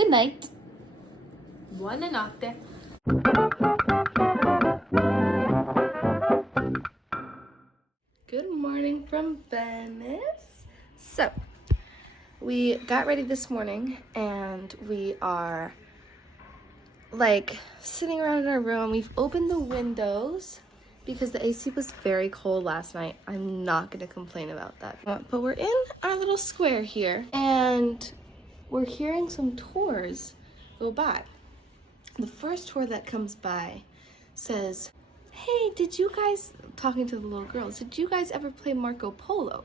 Good night. Buonanotte. Good morning from Venice. So, we got ready this morning and we are like sitting around in our room. We've opened the windows because the AC was very cold last night. I'm not gonna complain about that. But we're in our little square here and we're hearing some tours go by. The first tour that comes by says, hey, did you guys, talking to the little girls, did you guys ever play Marco Polo?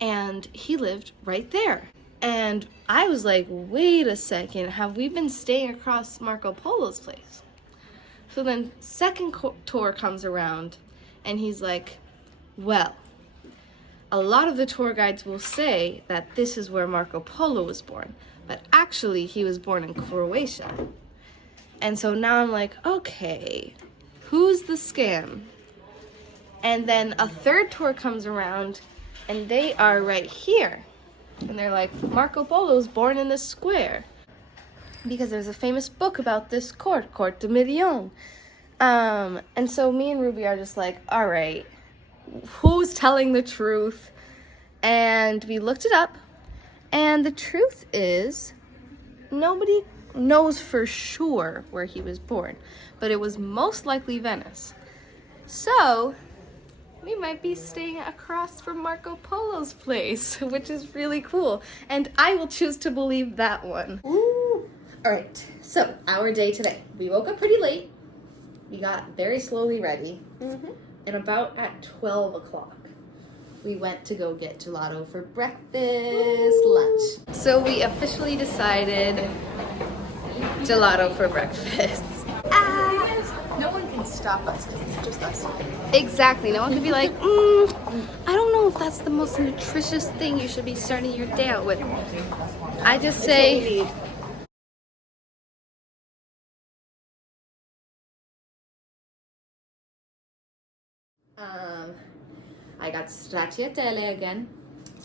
And he lived right there. And I was like, wait a second, have we been staying across Marco Polo's place? So then second tour comes around and he's like, well, a lot of the tour guides will say that this is where Marco Polo was born, but actually he was born in Croatia. And so now I'm like, okay, who's the scam? And then a third tour comes around and they are right here. And they're like, Marco Polo was born in this square. Because there's a famous book about this court de Million. And so me and Ruby are just like, all right, who's telling the truth? And we looked it up. And the truth is, nobody knows for sure where he was born. But it was most likely Venice. So we might be staying across from Marco Polo's place, which is really cool. And I will choose to believe that one. Ooh. All right, so our day today. We woke up pretty late. We got very slowly ready. And about at 12 o'clock, we went to go get gelato for breakfast, lunch. So we officially decided gelato for breakfast. No one can stop us because it's just us. Exactly. No one could be like, I don't know if that's the most nutritious thing you should be starting your day out with. I just say, I got stracciatelle again.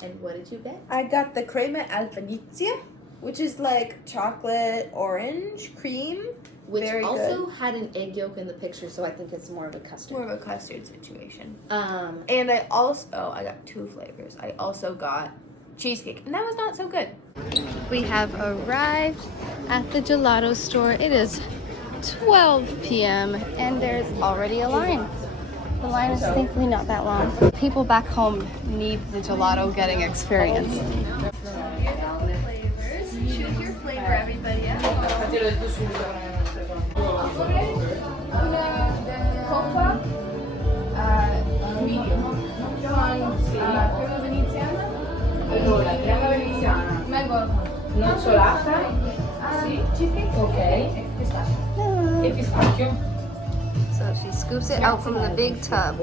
And what did you get? I got the crema al Venezia, which is like chocolate orange cream. Which Very also good. had an egg yolk in the picture, so I think it's more of a custard. More of a custard situation. And I got 2 flavors. I also got cheesecake, and that was not so good. we have arrived at the gelato store. It is 12 p.m. and there's already a line. The line is thankfully not that long. People back home need the gelato getting experience. Choose your flavor, everybody. Coppa, medium. Crema veneziana. Allora, crema veneziana, Mango. nocciolata, sì, Cheesecake. ok, E pistachio. e pistacchio. So she scoops it out from the big tub.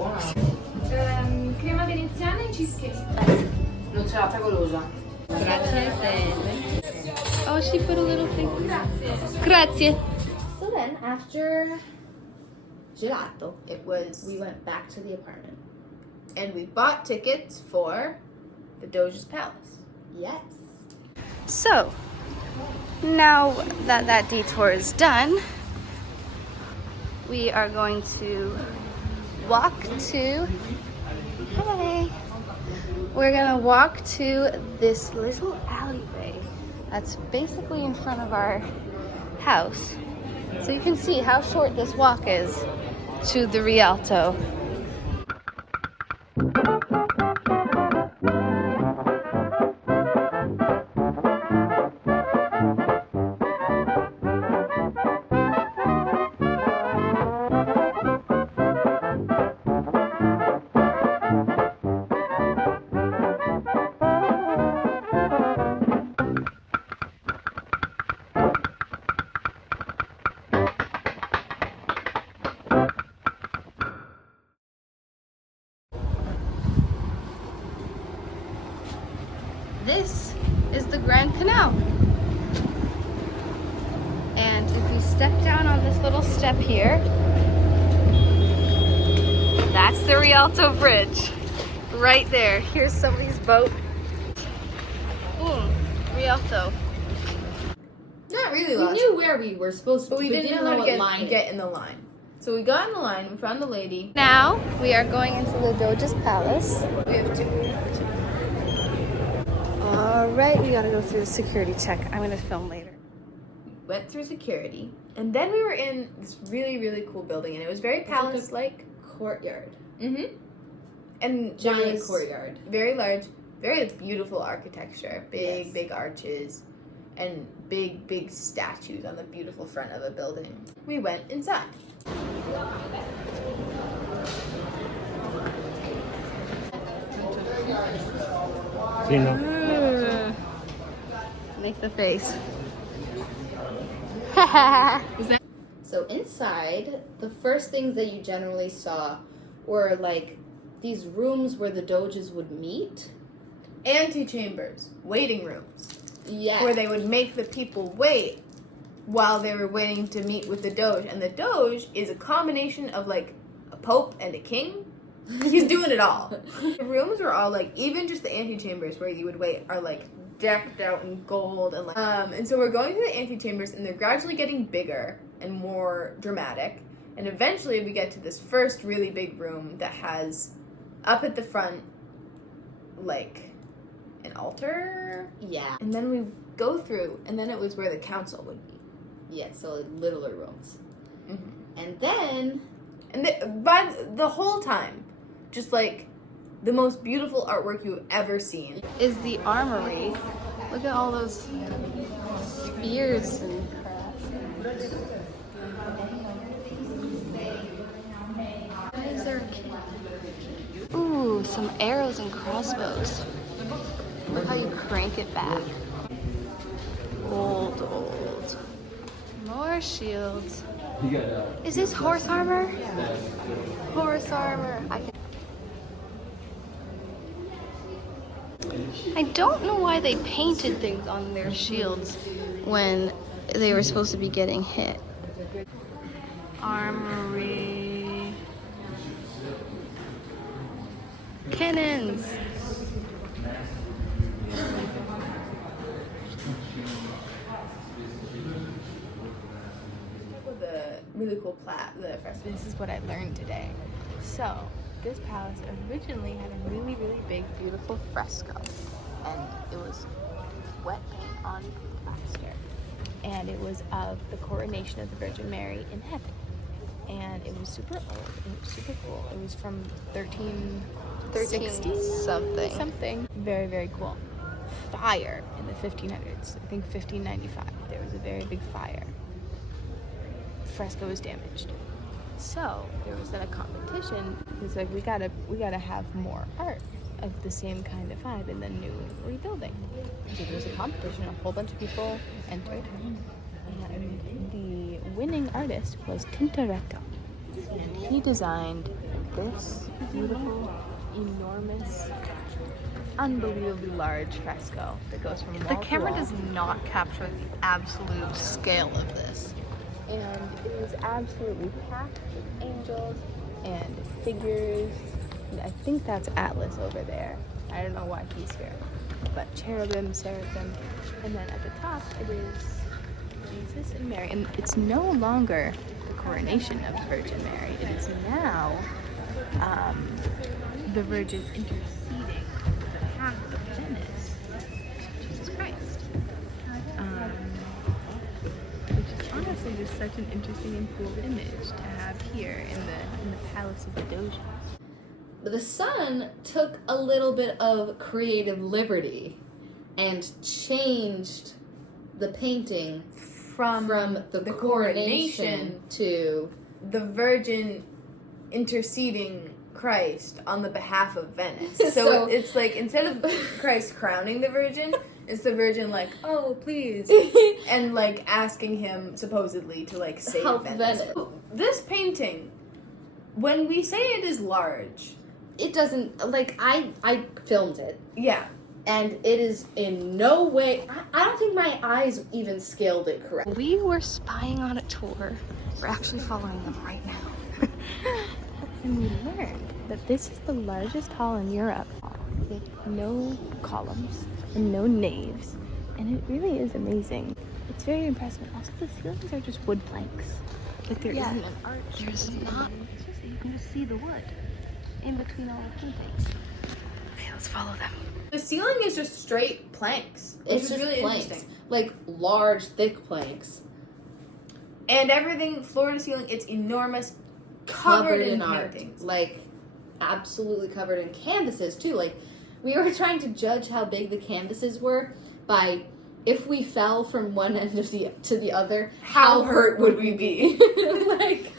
Crema veneziana e cheesecake. Nocciolata golosa. Oh, she put a little thing. Grazie. so then after gelato, We went back to the apartment. and we bought tickets for the Doge's Palace. Yes. So, now that that detour is done, we are going to walk to, hi, we're gonna walk to this little alleyway that's basically in front of our house. So you can see how short this walk is to the Rialto. This is the Grand Canal. And if you step down on this little step here, that's the Rialto Bridge. Right there. Here's somebody's boat. Boom. Rialto. totally We lost. knew where we were supposed to, But we didn't know how to what line. get in the line. So we got in the line, we found the lady. Now we are going into the Doge's palace. We have two. All right, we gotta go through the security check. I'm gonna film later. Went through security, and then we were in this really, really cool building, and it was very palace-like. Courtyard. Mm-hmm. And Giant there was courtyard. very large, very beautiful architecture. Big, Yes. big arches, and big, big statues on the beautiful front of a building. We went inside. Make the face. So inside, the first things that you generally saw were like these rooms where the doges would meet. Antechambers, waiting rooms, Yeah. where they would make the people wait while they were waiting to meet with the Doge. And the Doge is a combination of like a pope and a king. He's doing it all. The rooms were all like, even just the antechambers where you would wait are like decked out in gold and like and so we're going through the antechambers, and they're gradually getting bigger and more dramatic, and eventually we get to this first really big room that has up at the front like an altar, Yeah. and then we go through, and then it was where the council would be. Yeah, so littler rooms. Mm-hmm. And then By the whole time, just like the most beautiful artwork you've ever seen. Is the armory. Look at all those spears and crap. Why is there a kid? Ooh, some arrows and crossbows. Look how you crank it back. Old. More shields. Is this horse armor? Horse armor. I don't know why they painted things on their shields when they were supposed to be getting hit. Armory. Cannons. The really cool the fresco. This is what I learned today. So, this palace originally had a really, really big, beautiful fresco. And it was wet paint on plaster. And it was of the coronation of the Virgin Mary in heaven. And it was super old, and it was super cool. It was from 1360 something. Very, very cool. Fire in the 1500s. I think 1595. There was a very big fire. Fresco was damaged. So there was then a competition. It's like we gotta have more art of the same kind of vibe in the new rebuilding. So there was a competition. A whole bunch of people entered, and the winning artist was Tintoretto, and he designed this beautiful, enormous, unbelievably large fresco that goes from wall The camera to wall. does not capture the absolute scale of this. And it was absolutely packed with angels and figures. And I think that's Atlas over there. I don't know why he's here. But cherubim, seraphim. And then at the top it is Jesus and Mary. And it's no longer the coronation of the Virgin Mary. It is now the Virgin interceding on behalf of Venice, Jesus Christ. Which is honestly just such an interesting and cool image to have here in the palace of the Doge. But the son took a little bit of creative liberty and changed the painting from the coronation to the Virgin interceding Christ on the behalf of Venice. So, So- it's like instead of Christ crowning the Virgin, it's the Virgin like, oh please, and like asking him supposedly to like save Help Venice. Venice. This painting, when we say it is large, it doesn't, like, I filmed it, yeah, and it is in no way, I don't think my eyes even scaled it correctly. We were spying on a tour. We're actually following them right now. And we learned that this is the largest hall in Europe with no columns and no naves. And it really is amazing. It's very impressive. Also, the ceilings are just wood planks. Like there Yeah. not an arch. There's not. It's just you can just see the wood in between all the paintings. Okay, let's follow them. The ceiling is just straight planks, which It's is just really planks, interesting. like large, thick planks, And everything, floor to ceiling, it's enormous, covered in art, paintings. like absolutely covered in canvases too. Like we were trying to judge how big the canvases were by if we fell from one end of to the other, how hurt would we be? Like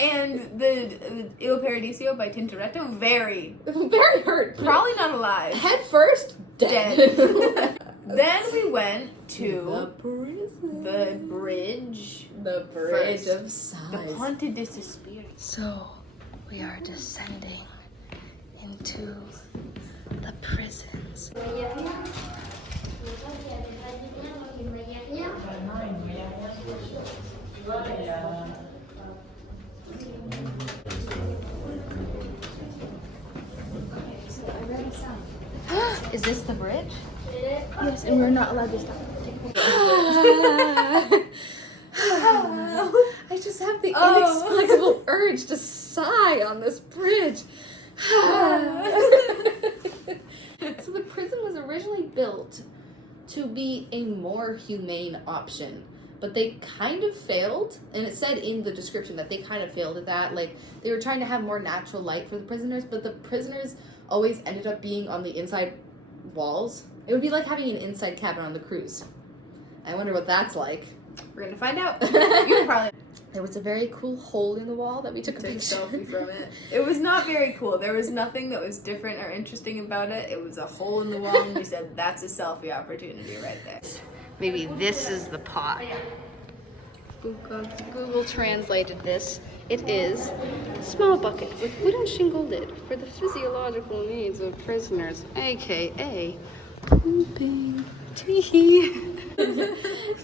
And the Il Paradiso by Tintoretto, very very hurt, probably not alive. head first, dead. Then we went the to prison, the bridge, the bridge first. of the sighs. Ponte de Suspiro. So we are descending into the prisons. Is this the bridge? Yes, and we're not allowed to stop. I just have the inexplicable urge to sigh on this bridge. So the prison was originally built to be a more humane option, but they kind of failed, and it said in the description that they kind of failed at that. Like, they were trying to have more natural light for the prisoners, but the prisoners always ended up being on the inside walls. It would be like having an inside cabin on the cruise. I wonder what that's like. We're gonna find out. You probably There was a very cool hole in the wall that we took a took a picture. selfie from it. It was not very cool. There was nothing that was different or interesting about it. It was a hole in the wall, and we said that's a selfie opportunity right there. Maybe this is the pot. Google translated this. It is small bucket with wooden shingle lid for the physiological needs of prisoners, aka pooping. Tee.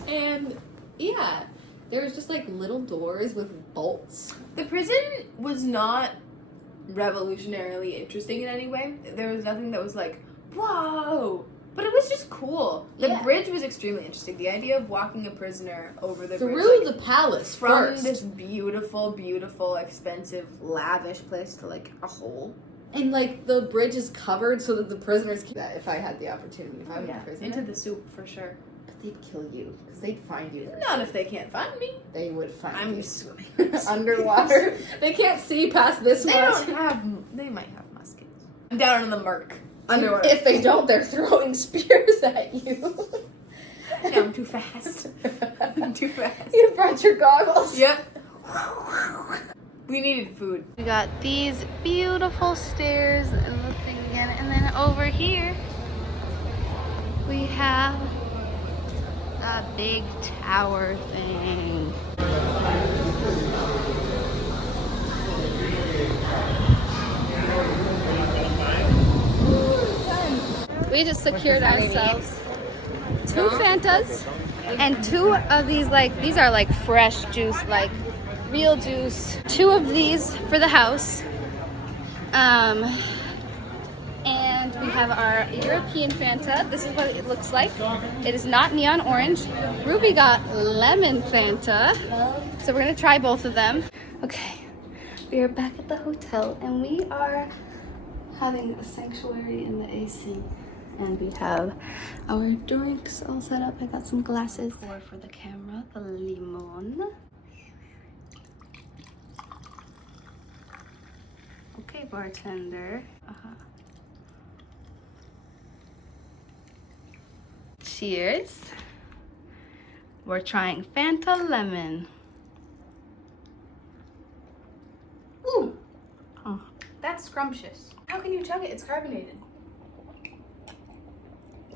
And yeah, there was just like little doors with bolts. The prison was not revolutionarily interesting in any way. There was nothing that was like, whoa! But it was just cool. The Yeah. bridge was extremely interesting. The idea of walking a prisoner over the bridge. Through like, the palace from first. this beautiful, beautiful, expensive, lavish place to like a hole. And like the bridge is covered so that the prisoners can... If I had the opportunity, if I was a prisoner, Into the soup for sure. but they'd kill you because they'd find you there. Not if they can't find me. They would find I'm you swimming. underwater. They can't see past this They much. don't have. They might have muskets. I'm down on the mark. Underwater. If they don't, they're throwing spears at you. No, I'm too fast. I'm too fast. You brought your goggles. Yep. We needed food. We got these beautiful stairs and the thing again, and then over here we have the big tower thing. We just secured ourselves 2 Fantas and 2 of these, like, these are like fresh juice, like real juice. 2 of these for the house. And we have our European Fanta. This is what it looks like. It is not neon orange. Ruby got lemon Fanta. So we're gonna try both of them. Okay, we are back at the hotel and we are having a sanctuary in the AC. And we have our drinks all set up. I got some glasses. For the camera, the limon. Okay, bartender. Cheers. We're trying Fanta Lemon. Ooh, Oh. that's scrumptious. How can you chug it? It's carbonated.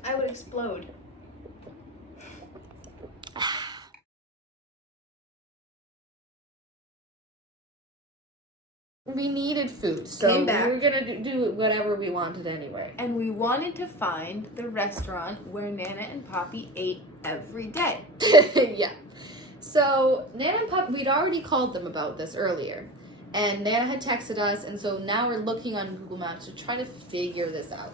I would explode. We needed food, so Came we back. were gonna do whatever we wanted anyway. And we wanted to find the restaurant where Nana and Poppy ate every day. Yeah. So Nana and Pup, we'd already called them about this earlier, and Nana had texted us, and so now we're looking on Google Maps to try to figure this out.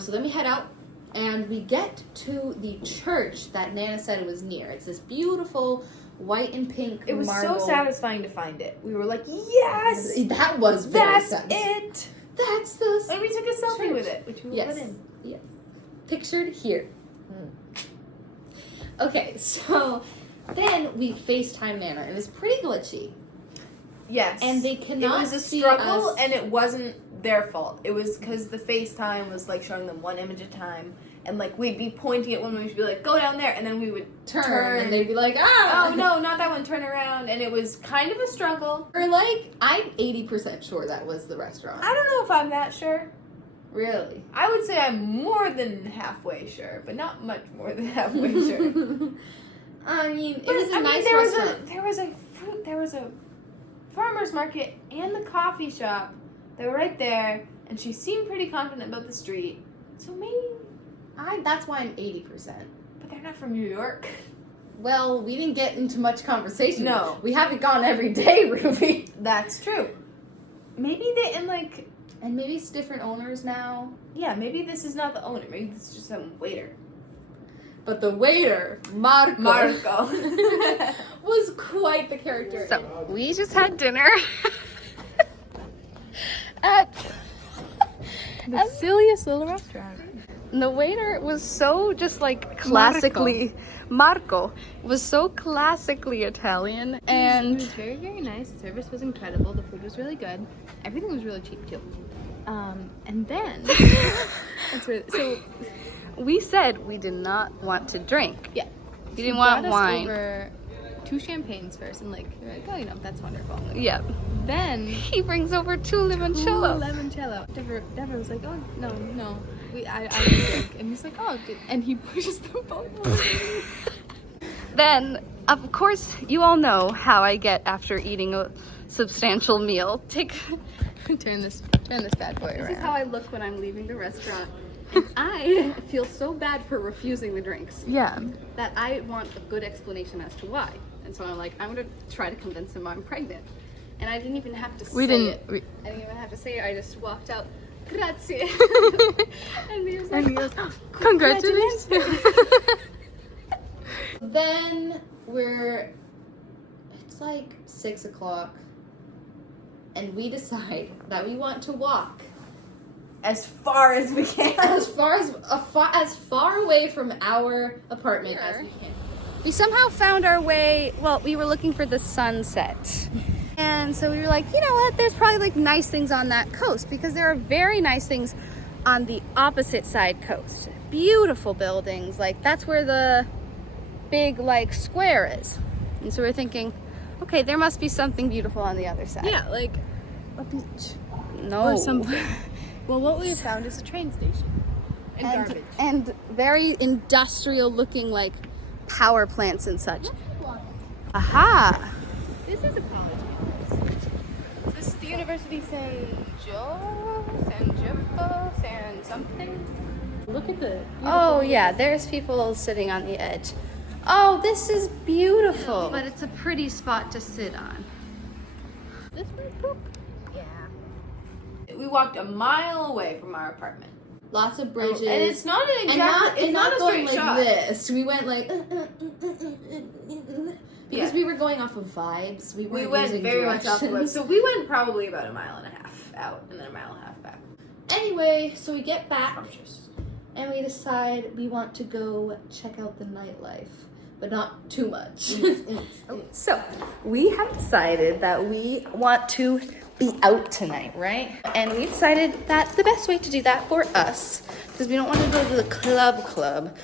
So then we head out And we get to the church that Nana said it was near. It's this beautiful white and pink It was marble. so satisfying to find it. We were like, yes! That was very That's satisfying. it! That's the And we took a selfie church. with it, which we will Yes. put in. Yes. Pictured here. Okay, so then we FaceTime Nana, and it's pretty glitchy. Yes. And they It cannot was a see struggle, us. and it wasn't their fault. It was because the FaceTime was like showing them one image at a time, and like we'd be pointing at one, and we'd be like, "Go down there," and then we would turn, and they'd be like, ah! "Oh no, not that one! Turn around!" And it was kind of a struggle. Or like, I'm 80% sure that was the restaurant. I don't know if I'm that sure. Really? I would say I'm more than halfway sure, but not much more than halfway sure. I mean, it But, was a nice there restaurant. there was a farmer's market and the coffee shop. They were right there, and she seemed pretty confident about the street. So maybe, That's why I'm 80%. but they're not from New York. Well, we didn't get into much conversation. No. We haven't gone every day, Ruby. That's true. Maybe they, and like, And maybe it's different owners now. yeah, maybe this is not the owner. Maybe this is just some waiter. But the waiter, Marco, Marco. was quite the character. So we just had dinner at The silliest little restaurant. the waiter was so just like classically Marco was so classically Italian, It and was very, very nice. The service was incredible. The food was really good. Everything was really cheap too. And then so we said we did not want to drink. yeah, We didn't want brought us wine. over 2 champagnes first, and like, you're like, oh, you know, that's wonderful. Yeah. Then He brings over 2 Ooh, limoncellos. limoncello. Deborah was like, oh no, I don't drink. And he's like, oh, and he pushes them both over. Then, of course, you all know how I get after eating a substantial meal. Turn this bad boy This around. is how I look when I'm leaving the restaurant. And I feel so bad for refusing the drinks Yeah. that I want a good explanation as to why. And so I'm like, I'm gonna try to convince him I'm pregnant. And I didn't even have to say it. I didn't even have to say it. I just walked out, grazie. And he was like, Congratulations. Then it's like 6 o'clock, and we decide that we want to walk As far as we can. as far away from our apartment as we can. We somehow found our way. Well, we were looking for the sunset. And so we were like, you know what? There's probably like nice things on that coast, because there are very nice things on the opposite side coast. Beautiful buildings. Like, that's where the big like square is. And so we're thinking, okay, there must be something beautiful on the other side. Yeah, like A beach. No. or something. Well, what we have found is a train station and garbage. And very industrial looking like power plants and such. Aha! This is a college campus. This is the University San something. Look at the. Oh yeah, there's people sitting on the edge. Oh, this is beautiful. But it's a pretty spot to sit on. This one, poop. We walked a mile away from our apartment. Lots of bridges. And it's not an And it's not a going straight like shot. this. We went like because Yeah. we were going off of vibes. We We weren't went using very much off the road. directions. So we went probably about a mile and a half out and then a mile and a half back. Anyway, so we get back Scrumptious. and we decide we want to go check out the nightlife, but not too much. So, we have decided that we want to be out tonight, right? And we decided that the best way to do that for us, because we don't want to go to the club,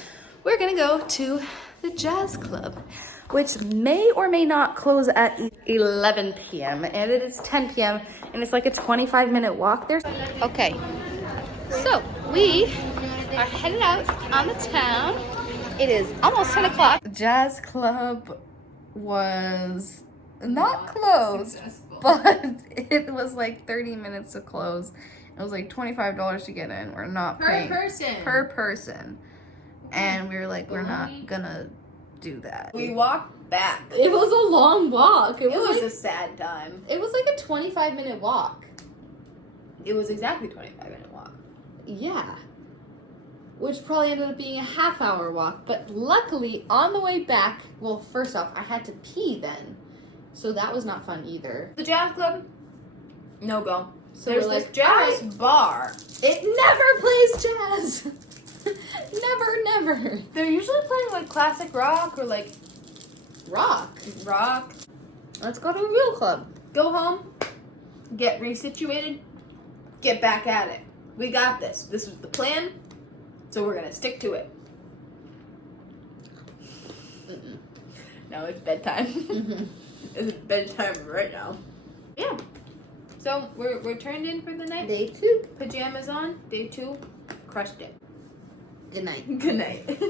we're gonna go to the jazz club, which may or may not close at 11 p.m. and it is 10 p.m. and it's like a 25-minute walk there. Okay, so we are headed out on the town. It is almost 10 o'clock. Jazz club was not closed, but it was like 30 minutes to close. It was like $25 to get in. We're not paying per person. And we were like, we're not gonna do that. We walked back. It was a long walk. It was a sad time. It was like a 25-minute walk. It was exactly 25-minute walk. Yeah. which probably ended up being a half-hour walk. But luckily, on the way back, well, first off, I had to pee then, so that was not fun either. The jazz club, no go. So There's we're this like, jazz bar. It never plays jazz. Never. They're usually playing like classic rock or like Rock. Let's go to a real club. Go home, get resituated, get back at it. We got this. This was the plan, so we're gonna stick to it. Mm-mm. No, it's bedtime. Mhm. It's bedtime right now. Yeah. So we're turned in for the night. Day 2. Pajamas on. Day 2. Crushed it. Good night. Good night.